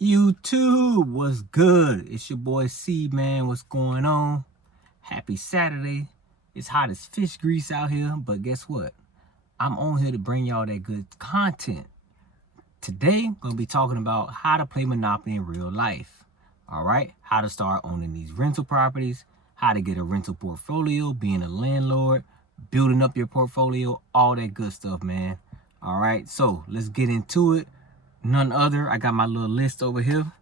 YouTube, what's good? It's your boy C, man. What's going on? Happy Saturday. It's hot as fish grease out here, but guess what? I'm on here to bring y'all that good content. Today, I'm going to be talking about how to play Monopoly in real life. All right? How to start owning these rental properties, how to get a rental portfolio, being a landlord, building up your portfolio, all that good stuff, man. All right? So, let's get into it. None other, I got my little list over here.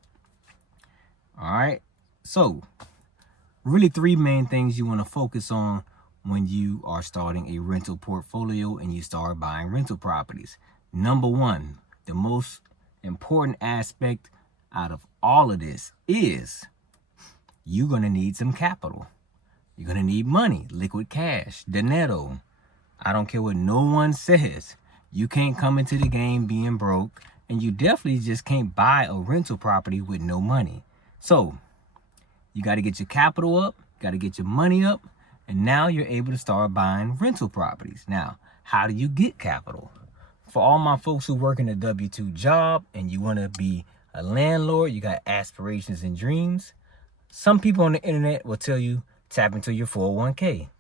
All right. So, really, three main things you want to focus on when you are starting a rental portfolio and you start buying rental properties. Number one, the most important aspect out of all of this is you're going to need some capital. You're going to need money, liquid cash, dinero. I don't care what no one says. You can't come into the game being broke, and you definitely just can't buy a rental property with no money. So, you got to get your capital up, got to get your money up, and now you're able to start buying rental properties. Now, how do you get capital? For all my folks who work in a W-2 job and you want to be a landlord, you got aspirations and dreams, some people on the internet will tell you tap into your 401k.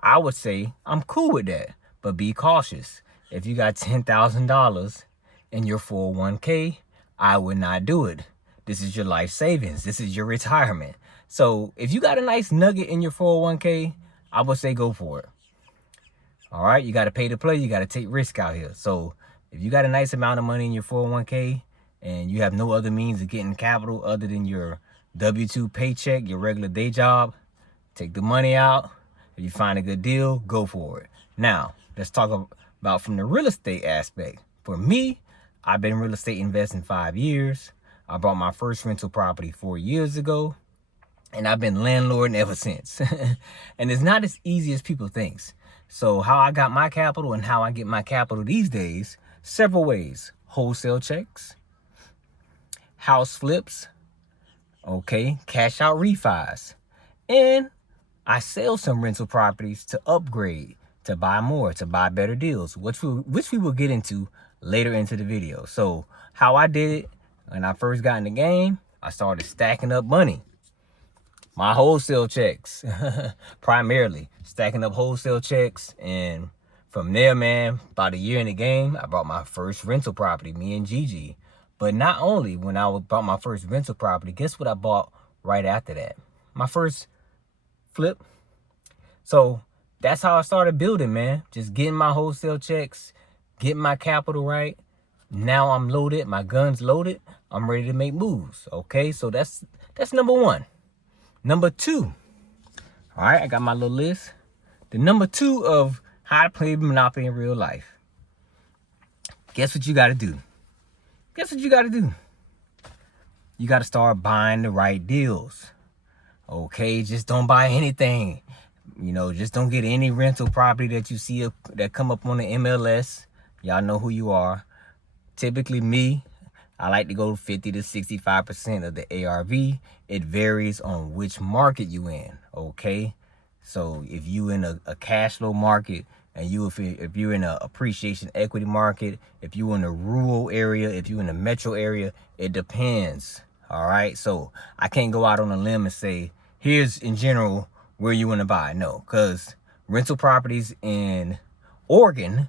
I would say I'm cool with that, but be cautious. If you got $10,000 in your 401k, I would not do it. This is your life savings. This is your retirement. So if you got a nice nugget in your 401k, I would say go for it. All right, you got to pay to play. You got to take risk out here. So if you got a nice amount of money in your 401k and you have no other means of getting capital other than your W-2 paycheck, your regular day job, take the money out. If you find a good deal, go for it. Now, let's talk about from the real estate aspect. For me, I've been real estate investing 5 years. I bought my first rental property 4 years ago, and I've been landlording ever since. And it's not as easy as people think. So how I got my capital and how I get my capital these days, several ways. Wholesale checks, house flips, okay, cash out refis, and I sell some rental properties to upgrade, to buy more, to buy better deals, which we will get into later into the video. So how I did it when I first got in the game, I started stacking up money. My wholesale checks, primarily stacking up wholesale checks. And from there, man, about a year in the game, I bought my first rental property, me and Gigi. But not only when I bought my first rental property, guess what I bought right after that? My first flip. So that's how I started building, man. Just getting my wholesale checks, getting my capital right. Now I'm loaded, my gun's loaded. I'm ready to make moves. Okay, so that's number one. Number two. All right, I got my little list. The number two of how to play Monopoly in real life. Guess what you got to do? Guess what you got to do? You got to start buying the right deals. Okay, just don't buy anything. You know, just don't get any rental property that you see that come up on the MLS. Y'all know who you are. Typically me, I like to go 50 to 65% of the ARV. It varies on which market you in, okay? So if you in a cash flow market, and if you're in a appreciation equity market, if you're in a rural area, if you're in a metro area, it depends, all right? So I can't go out on a limb and say, here's in general where you want to buy. No, because rental properties in Oregon,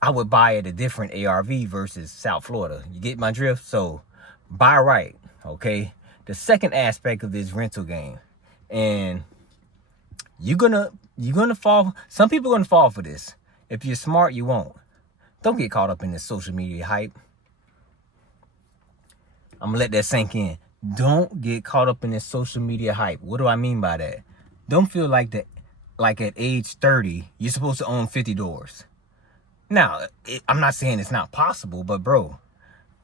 I would buy at a different ARV versus South Florida. You get my drift? So buy right, okay? The second aspect of this rental game, and you're gonna fall. Some people are gonna fall for this. If you're smart, you won't. Don't get caught up in this social media hype. I'm gonna let that sink in. Don't get caught up in this social media hype. What do I mean by that? Don't feel like at age 30, you're supposed to own 50 doors. Now, I'm not saying it's not possible, but bro,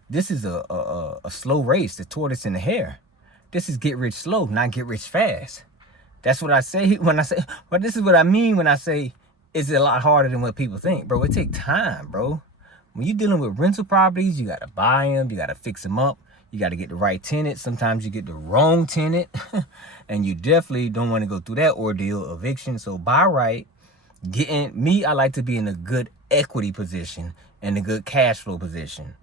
this is a slow race, the tortoise and the hare. This is get rich slow, not get rich fast. That's what I say when I say, but this is what I mean when I say it's a lot harder than what people think, bro. It takes time, bro. When you're dealing with rental properties, you got to buy them, you got to fix them up, you got to get the right tenant. Sometimes you get the wrong tenant, and you definitely don't want to go through that ordeal, eviction. So buy right. I like to be in a good equity position and a good cash flow position.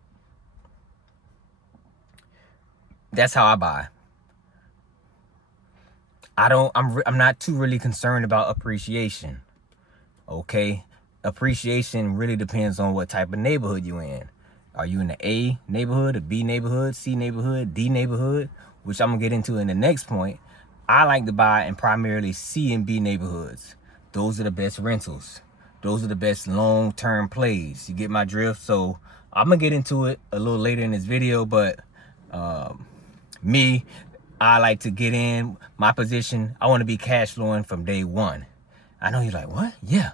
That's how I buy. I'm not too really concerned about appreciation. Okay, appreciation really depends on what type of neighborhood you in. Are you in the A neighborhood, a B neighborhood, C neighborhood, D neighborhood, which I'm gonna get into in the next point. I like to buy in primarily C and B neighborhoods. Those are the best rentals. Those are the best long-term plays. You get my drift? So I'm gonna get into it a little later in this video, but me, I like to get in my position. I want to be cash flowing from day one. I know you're like, what? Yeah,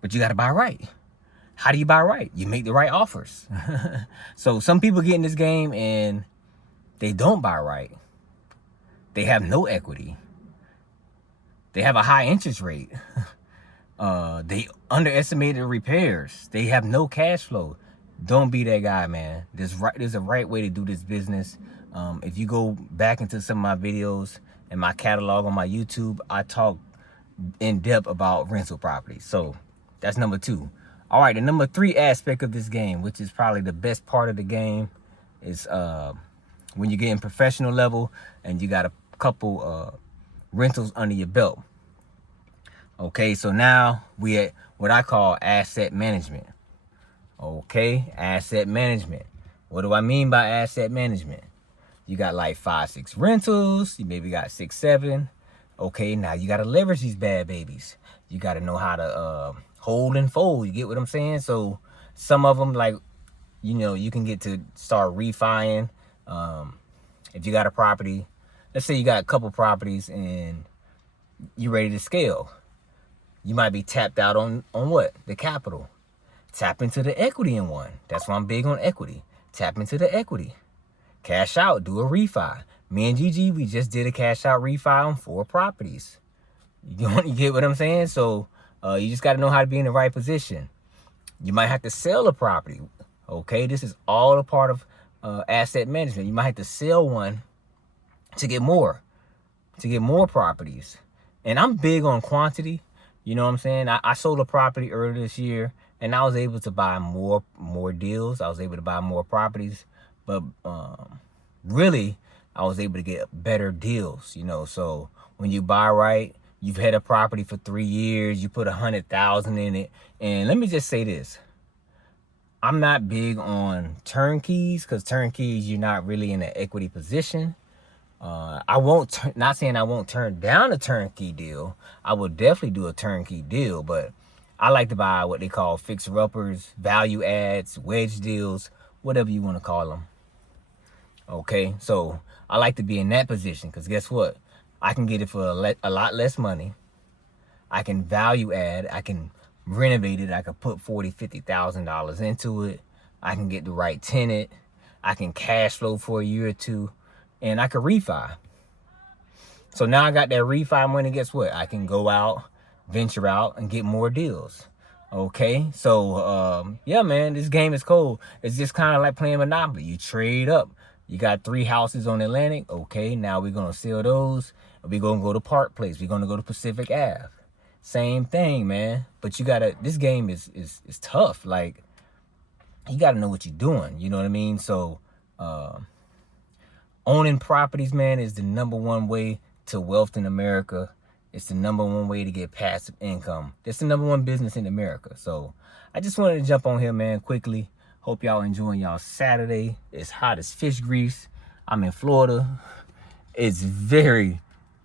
but you got to buy right. How do you buy right? You make the right offers. So some people get in this game and they don't buy right. They have no equity. They have a high interest rate. They underestimated repairs. They have no cash flow. Don't be that guy, man. There's a right way to do this business. If you go back into some of my videos and my catalog on my YouTube, I talk in depth about rental properties. So that's number 2. All right, the number 3 aspect of this game, which is probably the best part of the game, is when you get in professional level and you got a couple rentals under your belt. Okay, so now we at what I call asset management. Okay, asset management. What do I mean by asset management? You got like 5, 6 rentals. You maybe got 6, 7. Okay, now you got to leverage these bad babies. You got to know how to hold and fold. You get what I'm saying? So some of them, like, you know, you can get to start refining. If you got a property, let's say you got a couple properties and you're ready to scale. You might be tapped out on what? The capital. Tap into the equity in one. That's why I'm big on equity. Tap into the equity. Cash out, do a refi. Me and Gigi, we just did a cash out refi on 4 properties. You get what I'm saying? So you just got to know how to be in the right position. You might have to sell a property. Okay, this is all a part of asset management. You might have to sell one to get more properties. And I'm big on quantity. You know what I'm saying? I sold a property earlier this year, and I was able to buy more deals. I was able to buy more properties, but really, I was able to get better deals. You know, so when you buy right, you've had a property for 3 years, you put 100,000 in it, and let me just say this: I'm not big on turnkeys, because turnkeys, you're not really in an equity position. Not saying I won't turn down a turnkey deal. I will definitely do a turnkey deal, but I like to buy what they call fixer-uppers, value adds, wedge deals, whatever you want to call them. Okay, so I like to be in that position, because guess what? I can get it for a lot less money. I can value add. I can renovate it. I can put $40,000, $50,000 into it. I can get the right tenant. I can cash flow for a year or 2. And I could refi. So now I got that refi money. Guess what? I can go out, venture out, and get more deals. Okay, so yeah, man, this game is cool. It's just kind of like playing Monopoly. You trade up. You got 3 houses on Atlantic. Okay, now we're gonna sell those. We're gonna go to Park Place. We're gonna go to Pacific Ave. Same thing, man. But you gotta. This game is tough. Like, you gotta know what you're doing. You know what I mean? So. Owning properties, man, is the #1 way to wealth in America. It's the #1 way to get passive income. It's the #1 business in America. So I just wanted to jump on here, man, quickly. Hope y'all enjoying y'all Saturday. It's hot as fish grease. I'm in Florida. It's very,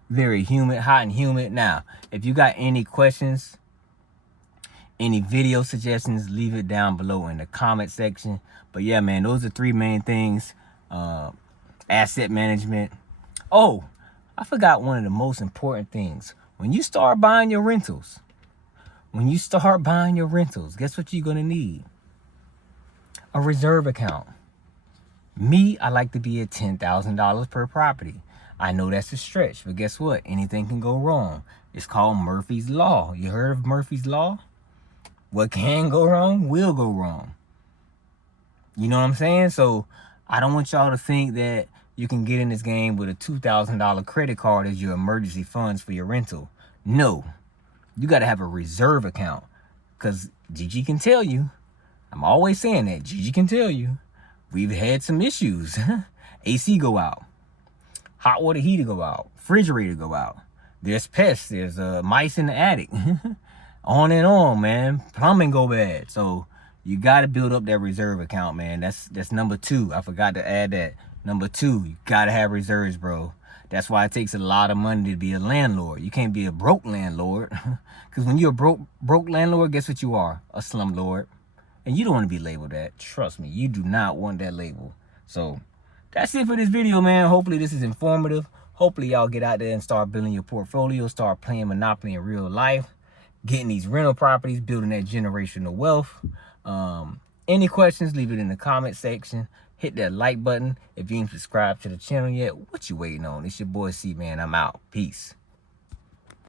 very humid, hot and humid. Now, if you got any questions, any video suggestions, leave it down below in the comment section. But yeah, man, those are 3 main things. Asset management. Oh, I forgot one of the most important things. When you start buying your rentals, guess what you're going to need? A reserve account. Me, I like to be at $10,000 per property. I know that's a stretch, but guess what? Anything can go wrong. It's called Murphy's Law. You heard of Murphy's Law? What can go wrong will go wrong. You know what I'm saying? So I don't want y'all to think that you can get in this game with a $2,000 credit card as your emergency funds for your rental. No, you got to have a reserve account, because Gigi can tell you. I'm always saying that. Gigi can tell you. We've had some issues. AC go out. Hot water heater go out. Refrigerator go out. There's pests. There's mice in the attic. On and on, man. Plumbing go bad. So you got to build up that reserve account, man. That's number 2. I forgot to add that. Number 2, you got to have reserves, bro. That's why it takes a lot of money to be a landlord. You can't be a broke landlord. Because when you're a broke landlord, guess what you are? A slumlord. And you don't want to be labeled that. Trust me, you do not want that label. So that's it for this video, man. Hopefully this is informative. Hopefully y'all get out there and start building your portfolio, start playing Monopoly in real life, getting these rental properties, building that generational wealth. Any questions, leave it in the comment section. Hit that like button. If you ain't subscribed to the channel yet, what you waiting on? It's your boy C, man. I'm out. Peace.